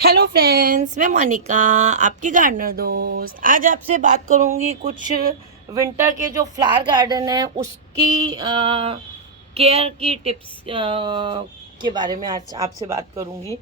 Hello friends, मैं मोनिका, आपकी gardener दोस्त। आज आपसे बात करूंगी कुछ विंटर के जो फ्लावर गार्डन है उसकी केयर की टिप्स के बारे में आज आपसे बात करूंगी।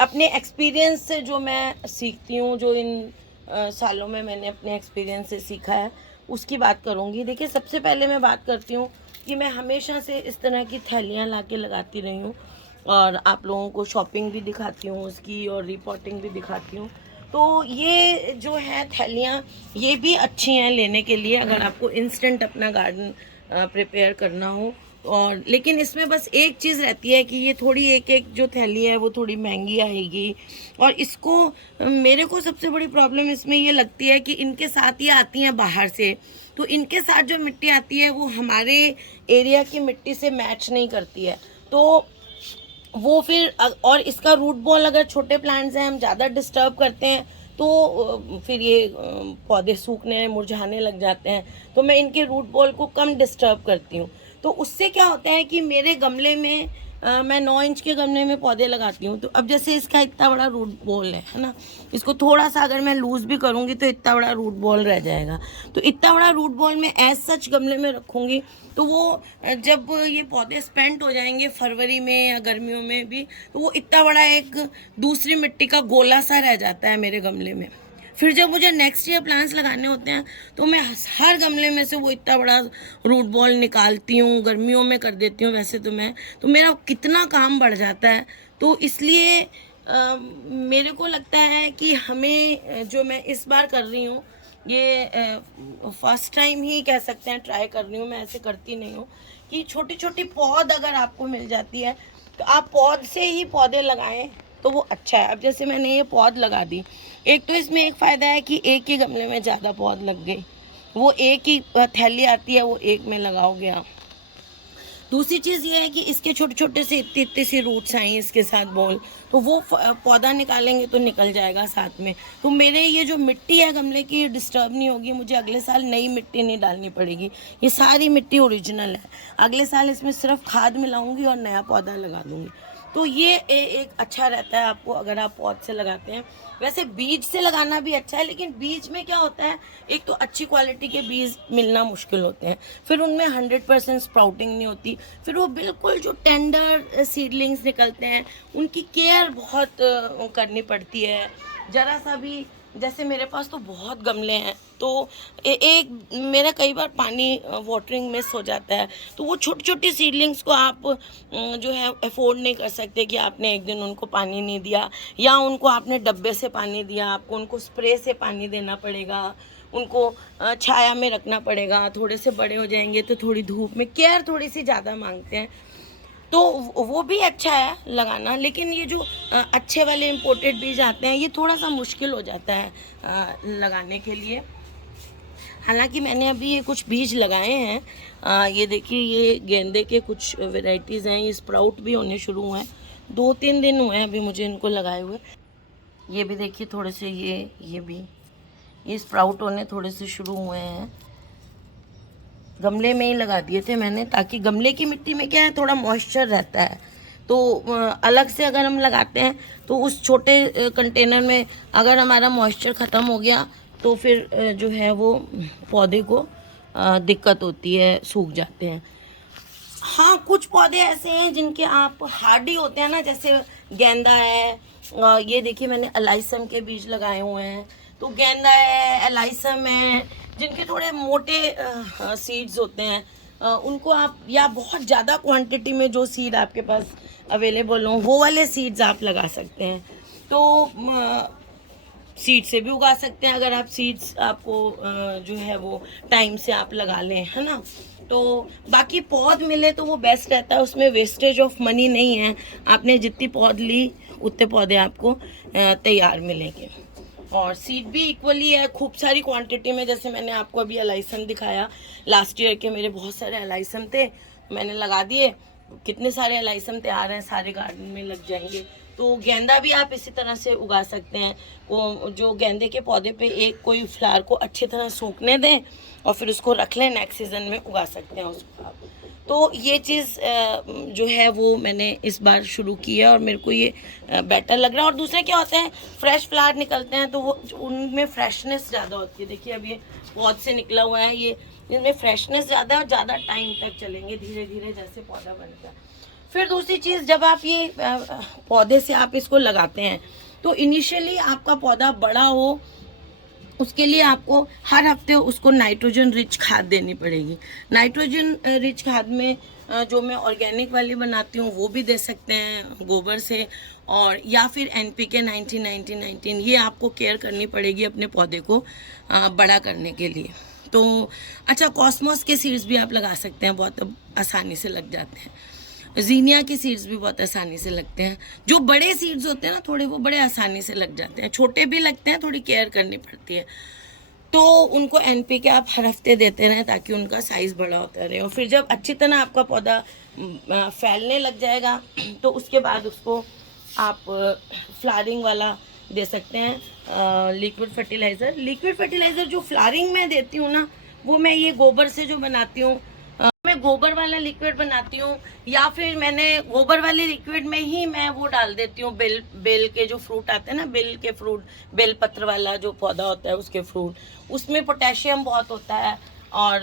अपने एक्सपीरियंस से जो मैं सीखती हूँ, जो इन सालों में मैंने अपने एक्सपीरियंस से सीखा है उसकी बात करूंगी। देखिए, सबसे पहले मैं बात करती हूँ कि मैं हमेशा से इस तरह की थैलियाँ ला के लगाती रही हूँ और आप लोगों को शॉपिंग भी दिखाती हूँ उसकी और रिपोर्टिंग भी दिखाती हूँ। तो ये जो है थैलियाँ, ये भी अच्छी हैं लेने के लिए अगर आपको इंस्टेंट अपना गार्डन प्रिपेयर करना हो। और लेकिन इसमें बस एक चीज़ रहती है कि ये थोड़ी एक एक जो थैली है वो थोड़ी महंगी आएगी। और इसको मेरे को सबसे बड़ी प्रॉब्लम इसमें ये लगती है कि इनके साथ ये आती हैं बाहर से, तो इनके साथ जो मिट्टी आती है वो हमारे एरिया की मिट्टी से मैच नहीं करती है। तो वो फिर और इसका रूट बॉल अगर छोटे प्लांट्स हैं हम ज़्यादा डिस्टर्ब करते हैं तो फिर ये पौधे सूखने मुरझाने लग जाते हैं। तो मैं इनके रूट बॉल को कम डिस्टर्ब करती हूँ। तो उससे क्या होता है कि मेरे गमले में मैं 9 इंच के गमले में पौधे लगाती हूँ। तो अब जैसे इसका इतना बड़ा रूट बॉल है ना, इसको थोड़ा सा अगर मैं लूज़ भी करूँगी तो इतना बड़ा रूट बॉल रह जाएगा। तो इतना बड़ा रूट बॉल मैं एज सच गमले में रखूँगी तो वो जब ये पौधे स्पेंट हो जाएंगे फरवरी में या गर्मियों में भी, तो वो इतना बड़ा एक दूसरी मिट्टी का गोला सा रह जाता है मेरे गमले में। फिर जब मुझे नेक्स्ट ईयर प्लांट्स लगाने होते हैं तो मैं हर गमले में से वो इतना बड़ा रूट बॉल निकालती हूँ, गर्मियों में कर देती हूँ वैसे तो मेरा कितना काम बढ़ जाता है। तो इसलिए मेरे को लगता है कि हमें जो मैं इस बार कर रही हूँ ये फर्स्ट टाइम ही कह सकते हैं ट्राई कर रही हूँ, मैं ऐसे करती नहीं हूँ कि छोटी छोटी पौध अगर आपको मिल जाती है तो आप पौध से ही पौधे लगाएं तो वो अच्छा है। अब जैसे मैंने ये पौध लगा दी, एक तो इसमें एक फ़ायदा है कि एक ही गमले में ज़्यादा पौध लग गई, वो एक ही थैली आती है वो एक में लगाओगे आप। दूसरी चीज़ ये है कि इसके छोटे छोटे से इतने इतने से रूट्स आई इसके साथ बॉल, तो वो पौधा निकालेंगे तो निकल जाएगा साथ में। तो मेरे ये जो मिट्टी है गमले की डिस्टर्ब नहीं होगी, मुझे अगले साल नई मिट्टी नहीं डालनी पड़ेगी। ये सारी मिट्टी ओरिजिनल है, अगले साल इसमें सिर्फ खाद मिलाऊंगी और नया पौधा लगा दूंगी। तो ये एक अच्छा रहता है आपको अगर आप पौध से लगाते हैं। वैसे बीज से लगाना भी अच्छा है, लेकिन बीज में क्या होता है, एक तो अच्छी क्वालिटी के बीज मिलना मुश्किल होते हैं, फिर उनमें 100% स्प्राउटिंग नहीं होती, फिर वो बिल्कुल जो टेंडर सीडलिंग्स निकलते हैं उनकी केयर बहुत करनी पड़ती है। ज़रा सा भी, जैसे मेरे पास तो बहुत गमले हैं तो एक मेरा कई बार पानी वाटरिंग मिस हो जाता है, तो वो छोटी छोटी सीडलिंग्स को आप जो है अफोर्ड नहीं कर सकते कि आपने एक दिन उनको पानी नहीं दिया या उनको आपने डब्बे से पानी दिया, आपको उनको स्प्रे से पानी देना पड़ेगा, उनको छाया में रखना पड़ेगा। थोड़े से बड़े हो जाएंगे तो थोड़ी धूप में केयर थोड़ी सी ज़्यादा मांगते हैं, तो वो भी अच्छा है लगाना। लेकिन ये जो अच्छे वाले इम्पोर्टेड बीज आते हैं ये थोड़ा सा मुश्किल हो जाता है लगाने के लिए। हालांकि मैंने अभी ये कुछ बीज लगाए हैं, ये देखिए ये गेंदे के कुछ वेराइटीज़ हैं, ये स्प्राउट भी होने शुरू हुए हैं, 2-3 दिन हुए हैं अभी मुझे इनको लगाए हुए। ये भी देखिए थोड़े से ये भी ये स्प्राउट होने थोड़े से शुरू हुए हैं। गमले में ही लगा दिए थे मैंने, ताकि गमले की मिट्टी में क्या है थोड़ा मॉइस्चर रहता है। तो अलग से अगर हम लगाते हैं तो उस छोटे कंटेनर में अगर हमारा मॉइस्चर ख़त्म हो गया तो फिर जो है वो पौधे को दिक्कत होती है, सूख जाते हैं। हाँ, कुछ पौधे ऐसे हैं जिनके आप हार्डी होते हैं ना, जैसे गेंदा है, ये देखिए मैंने एलाइसम के बीज लगाए हुए हैं। तो गेंदा है, एलाइसम है, जिनके थोड़े मोटे सीड्स होते हैं, उनको आप या बहुत ज़्यादा क्वांटिटी में जो सीड आपके पास अवेलेबल हो वो वाले सीड्स आप लगा सकते हैं। तो सीड से भी उगा सकते हैं अगर आप सीड्स आपको जो है वो टाइम से आप लगा लें, है ना। तो बाकी पौध मिले तो वो बेस्ट रहता है, उसमें वेस्टेज ऑफ मनी नहीं है। आपने जितनी पौध ली उतने पौधे आपको तैयार मिलेंगे। और सीड भी इक्वली है, खूब सारी क्वांटिटी में। जैसे मैंने आपको अभी एलाइसम दिखाया, लास्ट ईयर के मेरे बहुत सारे एलाइसम थे, मैंने लगा दिए, कितने सारे एलाइसम तैयार हैं, सारे गार्डन में लग जाएंगे। तो गेंदा भी आप इसी तरह से उगा सकते हैं। वो जो गेंदे के पौधे पे एक कोई फ्लावर को अच्छी तरह सूखने दें और फिर उसको रख लें, नेक्स्ट सीज़न में उगा सकते हैं उसको आप। तो ये चीज़ जो है वो मैंने इस बार शुरू की है और मेरे को ये बेटर लग रहा है। और दूसरा क्या होता है, फ्रेश फ्लावर निकलते हैं तो वो उनमें फ्रेशनेस ज़्यादा होती है। देखिए अब ये पौध से निकला हुआ है, ये इनमें फ्रेशनेस ज़्यादा है और ज़्यादा टाइम तक चलेंगे धीरे धीरे जैसे पौधा बनता है। फिर दूसरी चीज़, जब आप ये पौधे से आप इसको लगाते हैं तो इनिशियली आपका पौधा बड़ा हो उसके लिए आपको हर हफ्ते उसको नाइट्रोजन रिच खाद देनी पड़ेगी। नाइट्रोजन रिच खाद में जो मैं ऑर्गेनिक वाली बनाती हूँ वो भी दे सकते हैं गोबर से, और या फिर NPK 19-19-19 ये आपको केयर करनी पड़ेगी अपने पौधे को बड़ा करने के लिए। तो अच्छा, कॉस्मोस के सीड्स भी आप लगा सकते हैं, बहुत आसानी से लग जाते हैं। जीनिया के सीड्स भी बहुत आसानी से लगते हैं। जो बड़े सीड्स होते हैं ना थोड़े, वो बड़े आसानी से लग जाते हैं। छोटे भी लगते हैं, थोड़ी केयर करनी पड़ती है। तो उनको NPK आप हर हफ्ते देते रहें ताकि उनका साइज़ बड़ा होता रहे। और फिर जब अच्छी तरह आपका पौधा फैलने लग जाएगा तो उसके बाद उसको आप फ्लावरिंग वाला दे सकते हैं लिक्विड फर्टिलाइज़र जो फ्लावरिंग में देती हूँ ना, वो मैं ये गोबर से जो बनाती हूँ, मैं गोबर वाला लिक्विड बनाती हूँ, या फिर मैंने गोबर वाले लिक्विड में ही मैं वो डाल देती हूँ बेल के जो फ्रूट आते हैं ना, बेल पत्र वाला जो पौधा होता है उसके फ्रूट, उसमें पोटेशियम बहुत होता है। और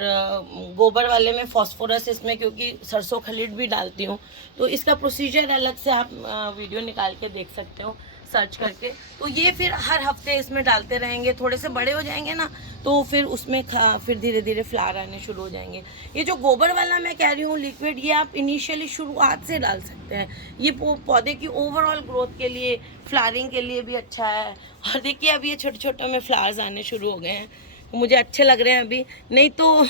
गोबर वाले में फॉस्फोरस, इसमें क्योंकि सरसों खलीड भी डालती हूँ। तो इसका प्रोसीजर अलग से आप वीडियो निकाल के देख सकते हो सर्च करके। तो ये फिर हर हफ्ते इसमें डालते रहेंगे, थोड़े से बड़े हो जाएंगे ना तो फिर उसमें फिर धीरे धीरे फ्लावर आने शुरू हो जाएंगे। ये जो गोबर वाला मैं कह रही हूँ लिक्विड, ये आप इनिशियली शुरुआत से डाल सकते हैं। ये पौधे की ओवरऑल ग्रोथ के लिए, फ्लावरिंग के लिए भी अच्छा है। और देखिए अभी ये छोटे छोटे में फ्लावर्स आने शुरू हो गए हैं, मुझे अच्छे लग रहे हैं अभी। नहीं तो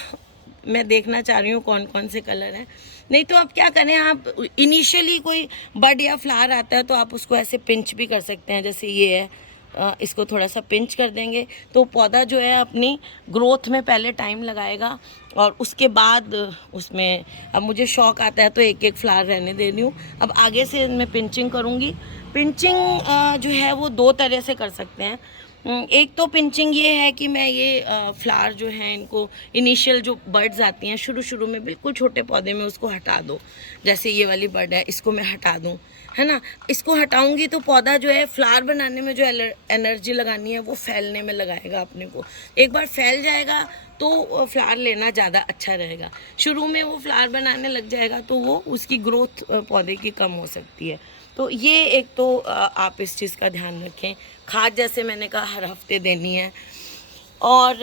मैं देखना चाह रही हूँ कौन कौन से कलर हैं। नहीं तो आप क्या करें, आप इनिशियली कोई बड या फ्लावर आता है तो आप उसको ऐसे पिंच भी कर सकते हैं, जैसे ये है, इसको थोड़ा सा पिंच कर देंगे तो पौधा जो है अपनी ग्रोथ में पहले टाइम लगाएगा और उसके बाद उसमें, अब मुझे शौक आता है तो एक एक फ्लावर रहने दे रही हूँ। अब आगे से मैं पिंचिंग करूँगी। पिंचिंग जो है वो दो तरह से कर सकते हैं। एक तो पिंचिंग ये है कि मैं ये फ्लावर जो है इनको इनिशियल जो बर्ड्स आती हैं शुरू में बिल्कुल छोटे पौधे में उसको हटा दो। जैसे ये वाली बर्ड है, इसको मैं हटा दूँ, है ना। इसको हटाऊंगी तो पौधा जो है फ्लावर बनाने में जो एनर्जी लगानी है वो फैलने में लगाएगा अपने को। एक बार फैल जाएगा तो फ्लावर लेना ज़्यादा अच्छा रहेगा। शुरू में वो फ्लावर बनाने लग जाएगा तो वो उसकी ग्रोथ पौधे की कम हो सकती है। तो ये एक तो आप इस चीज़ का ध्यान रखें। खाद जैसे मैंने कहा हर हफ्ते देनी है। और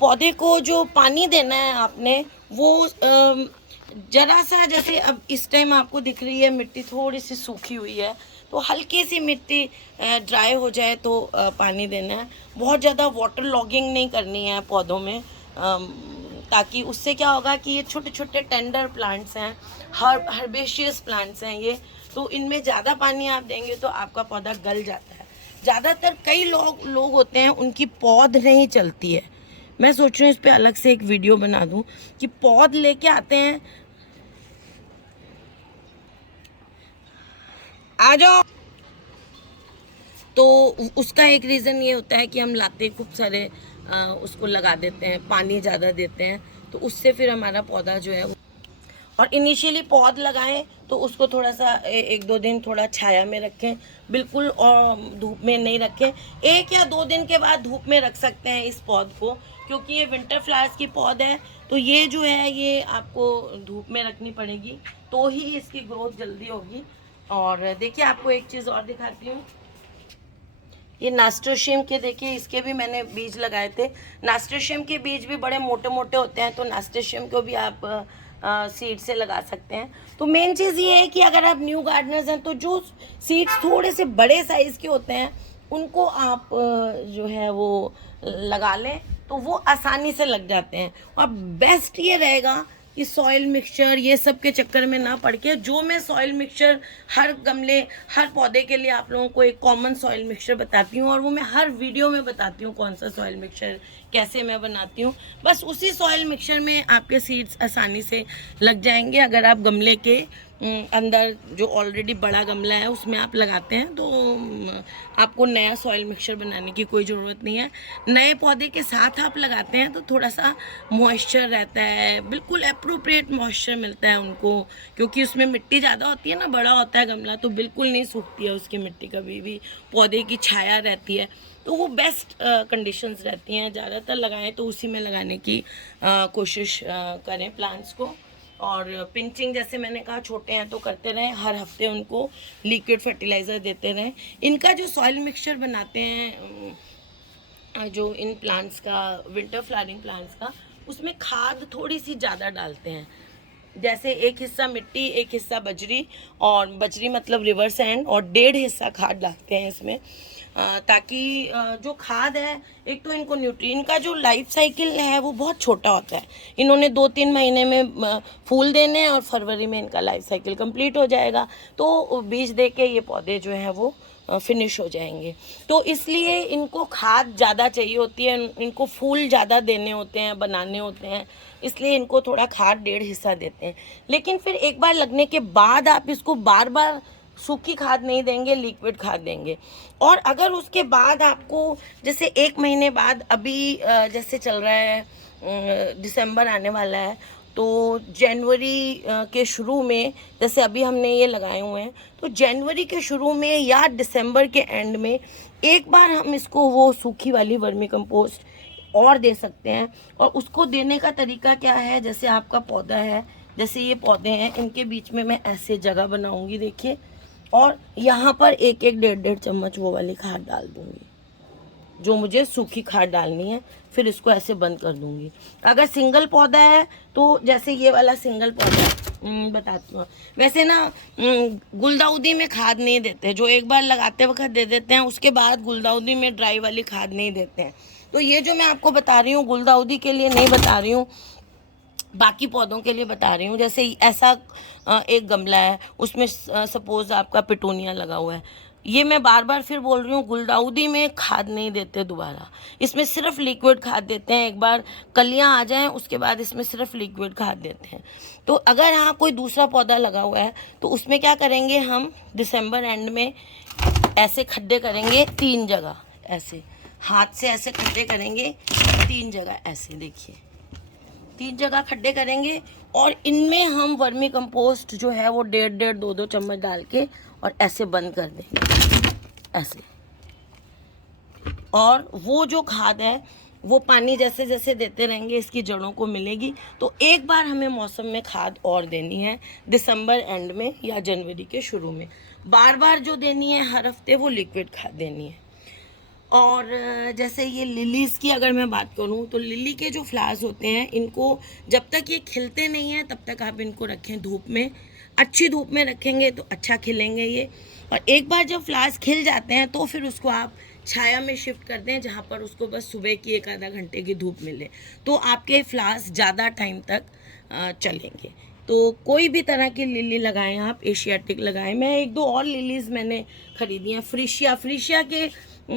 पौधे को जो पानी देना है आपने वो ज़रा सा, जैसे अब इस टाइम आपको दिख रही है मिट्टी थोड़ी सी सूखी हुई है, तो हल्की सी मिट्टी ड्राई हो जाए तो पानी देना है। बहुत ज़्यादा वाटर लॉगिंग नहीं करनी है पौधों में, ताकि उससे क्या होगा कि ये छोटे छोटे टेंडर प्लांट्स हैं, हर्बेशियस प्लांट्स हैं ये, तो इनमें ज़्यादा पानी आप देंगे तो आपका पौधा गल जाता है। ज़्यादातर कई लोग होते हैं उनकी पौध नहीं चलती है। मैं सोच रही हूँ इस पर अलग से एक वीडियो बना दूँ कि पौध लेके आते हैं, आ जाओ, तो उसका एक रीज़न ये होता है कि हम लाते खूब सारे उसको लगा देते हैं, पानी ज़्यादा देते हैं, तो उससे फिर हमारा पौधा जो है। और इनिशियली पौध लगाएं तो उसको थोड़ा सा 1-2 दिन थोड़ा छाया में रखें, बिल्कुल और धूप में नहीं रखें। 1 या 2 दिन के बाद धूप में रख सकते हैं इस पौध को, क्योंकि ये विंटर फ्लावर्स की पौध है। तो ये जो है ये आपको धूप में रखनी पड़ेगी तो ही इसकी ग्रोथ जल्दी होगी। और देखिए आपको एक चीज़ और दिखाती हूँ, ये नास्टरशियम के, देखिए इसके भी मैंने बीज लगाए थे। नास्टरशियम के बीज भी बड़े मोटे मोटे होते हैं, तो नास्टरशियम को भी आप सीड से लगा सकते हैं। तो मेन चीज़ ये है कि अगर आप न्यू गार्डनर्स हैं तो जो सीड्स थोड़े से बड़े साइज़ के होते हैं उनको आप जो है वो लगा लें तो वो आसानी से लग जाते हैं। और बेस्ट ये रहेगा कि सॉइल मिक्सचर ये सब के चक्कर में ना पड़ के, जो मैं सॉइल मिक्सचर हर गमले हर पौधे के लिए आप लोगों को एक कॉमन सॉइल मिक्सचर बताती हूँ, और वो मैं हर वीडियो में बताती हूँ कौन सा सॉइल मिक्सचर कैसे मैं बनाती हूँ। बस उसी सॉइल मिक्सचर में आपके सीड्स आसानी से लग जाएंगे अगर आप गमले के अंदर जो ऑलरेडी बड़ा गमला है उसमें आप लगाते हैं तो आपको नया सॉइल मिक्सचर बनाने की कोई ज़रूरत नहीं है। नए पौधे के साथ आप लगाते हैं तो थोड़ा सा मॉइस्चर रहता है, बिल्कुल अप्रोप्रिएट मॉइस्चर मिलता है उनको, क्योंकि उसमें मिट्टी ज़्यादा होती है ना, बड़ा होता है गमला तो बिल्कुल नहीं सूखती है उसकी मिट्टी, कभी भी पौधे की छाया रहती है, तो वो बेस्ट कंडीशंस रहती हैं। ज़्यादातर लगाएं तो उसी में लगाने की कोशिश करें प्लांट्स को। और पिंचिंग जैसे मैंने कहा छोटे हैं तो करते रहें, हर हफ्ते उनको लिक्विड फर्टिलाइज़र देते रहें। इनका जो सॉइल मिक्सचर बनाते हैं जो इन प्लांट्स का, विंटर फ्लावरिंग प्लांट्स का, उसमें खाद थोड़ी सी ज़्यादा डालते हैं। जैसे एक हिस्सा मिट्टी, एक हिस्सा बजरी, और बजरी मतलब रिवर सैंड, और 1.5 हिस्सा खाद डालते हैं इसमें, ताकि जो खाद है, एक तो इनको न्यूट्रिएंट का जो लाइफ साइकिल है वो बहुत छोटा होता है। इन्होंने 2-3 महीने में फूल देने हैं और फरवरी में इनका लाइफ साइकिल कंप्लीट हो जाएगा, तो बीज दे के ये पौधे जो हैं वो फिनिश हो जाएंगे। तो इसलिए इनको खाद ज़्यादा चाहिए होती है, इनको फूल ज़्यादा देने होते हैं, बनाने होते हैं, इसलिए इनको थोड़ा खाद 1.5 हिस्सा देते हैं। लेकिन फिर एक बार लगने के बाद आप इसको बार बार सूखी खाद नहीं देंगे, लिक्विड खाद देंगे। और अगर उसके बाद आपको जैसे 1 महीने बाद, अभी जैसे चल रहा है दिसंबर आने वाला है, तो जनवरी के शुरू में, जैसे अभी हमने ये लगाए हुए हैं, तो जनवरी के शुरू में या दिसंबर के एंड में एक बार हम इसको वो सूखी वाली वर्मी कंपोस्ट और दे सकते हैं। और उसको देने का तरीका क्या है, जैसे आपका पौधा है, जैसे ये पौधे हैं, इनके बीच में मैं ऐसे जगह बनाऊंगी, देखिए, और यहाँ पर 1-1, 1.5 चम्मच वो वाली खाद डाल दूंगी जो मुझे सूखी खाद डालनी है। फिर इसको ऐसे बंद कर दूंगी। अगर सिंगल पौधा है तो जैसे ये वाला सिंगल पौधा बताती हूँ, वैसे ना गुलदाउदी में खाद नहीं देते, जो एक बार लगाते वक्त दे देते हैं, उसके बाद गुलदाउदी में ड्राई वाली खाद नहीं देते हैं। तो ये जो मैं आपको बता रही हूँ गुलदाउदी के लिए नहीं बता रही हूँ, बाकी पौधों के लिए बता रही हूँ। जैसे ऐसा एक गमला है, उसमें सपोज आपका पिटूनिया लगा हुआ है, ये मैं बार बार फिर बोल रही हूँ, गुलदाउदी में खाद नहीं देते दोबारा, इसमें सिर्फ लिक्विड खाद देते हैं। एक बार कलियाँ आ जाएं उसके बाद इसमें सिर्फ लिक्विड खाद देते हैं। तो अगर यहाँ कोई दूसरा पौधा लगा हुआ है तो उसमें क्या करेंगे, हम दिसंबर एंड में ऐसे खड्डे करेंगे 3 जगह, ऐसे हाथ से ऐसे खड्डे करेंगे 3 जगह, ऐसे देखिए 3 जगह खड्डे करेंगे, और इनमें हम वर्मी कंपोस्ट जो है वो 1.5-1.5, 2-2 चम्मच डाल के और ऐसे बंद कर देंगे, ऐसे। और वो जो खाद है वो पानी जैसे जैसे देते रहेंगे इसकी जड़ों को मिलेगी। तो एक बार हमें मौसम में खाद और देनी है, दिसंबर एंड में या जनवरी के शुरू में। बार बार जो देनी है हर हफ्ते, वो लिक्विड खाद देनी है। और जैसे ये लिलीज़ की अगर मैं बात करूँ तो लिली के जो फ्लावर्स होते हैं, इनको जब तक ये खिलते नहीं हैं तब तक आप इनको रखें धूप में, अच्छी धूप में रखेंगे तो अच्छा खिलेंगे ये। और एक बार जब फ्लावर्स खिल जाते हैं तो फिर उसको आप छाया में शिफ्ट कर दें, जहाँ पर उसको बस सुबह की 1-आधा घंटे की धूप मिले, तो आपके फ्लावर्स ज़्यादा टाइम तक चलेंगे। तो कोई भी तरह की लिली लगाएं आप, एशियाटिक लगाएं। मैं 1-2 और लिलीज़ मैंने ख़रीदी हैं, फ्रीशिया के,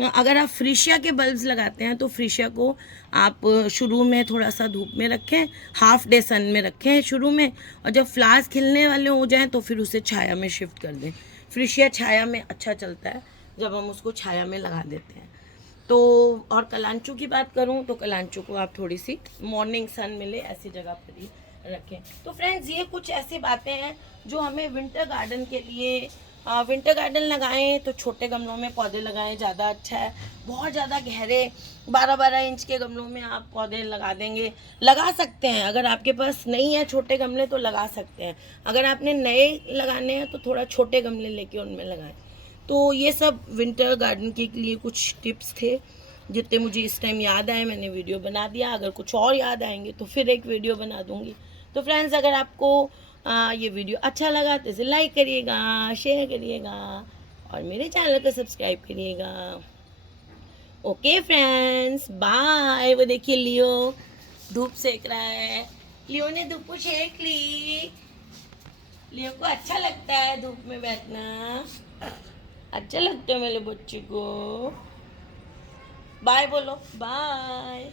अगर आप फ्रीशिया के बल्ब्स लगाते हैं तो फ्रीशिया को आप शुरू में थोड़ा सा धूप में रखें, हाफ डे सन में रखें शुरू में, और जब फ्लावर्स खिलने वाले हो जाएं तो फिर उसे छाया में शिफ्ट कर दें। फ्रीशिया छाया में अच्छा चलता है जब हम उसको छाया में लगा देते हैं। तो और कलांचू की बात करूं तो कलांचू को आप थोड़ी सी मॉर्निंग सन मिले ऐसी जगह पर ही रखें। तो फ्रेंड्स, ये कुछ ऐसी बातें हैं जो हमें विंटर गार्डन के लिए, विंटर गार्डन लगाएं तो छोटे गमलों में पौधे लगाएं, ज़्यादा अच्छा है। बहुत ज़्यादा गहरे 12-12 इंच के गमलों में आप पौधे लगा देंगे, लगा सकते हैं। अगर आपके पास नहीं है छोटे गमले तो लगा सकते हैं। अगर आपने नए लगाने हैं तो थोड़ा छोटे गमले लेके उनमें लगाएं। तो ये सब विंटर गार्डन के लिए कुछ टिप्स थे, जितने मुझे इस टाइम याद आए मैंने वीडियो बना दिया। अगर कुछ और याद आएंगे तो फिर एक वीडियो बना दूँगी। तो फ्रेंड्स, अगर आपको ये वीडियो अच्छा लगा तो इसे लाइक करिएगा, शेयर करिएगा और मेरे चैनल को सब्सक्राइब करिएगा। Okay friends, bye. वो देखिए लियो धूप सेक रहा है, लियो ने धूप को सेक ली। लियो को अच्छा लगता है धूप में बैठना, अच्छा लगता है मेरे बच्चे को। बाय बोलो, बाय।